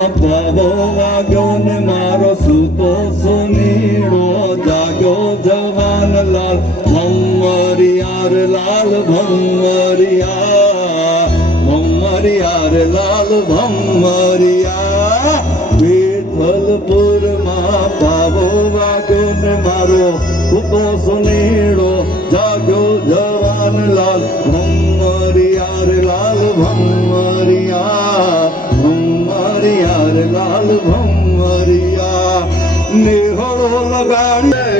ભાવો વાગ્યો ને મારો સૂતો સુનીડો જાગ્યો જવાન લાલ ભમરિયાર લાલ ભમરિયાર લાલ ભમરિયા વિઠ્ઠલપુરમાં ભાવો વાગ્યો ને મારો સૂતો સુનીડો જાગ્યો જવાન લાલ ભમરિયાર લાલ ભમરિયા લાલ ભમરિયા નિહોળો લગાડે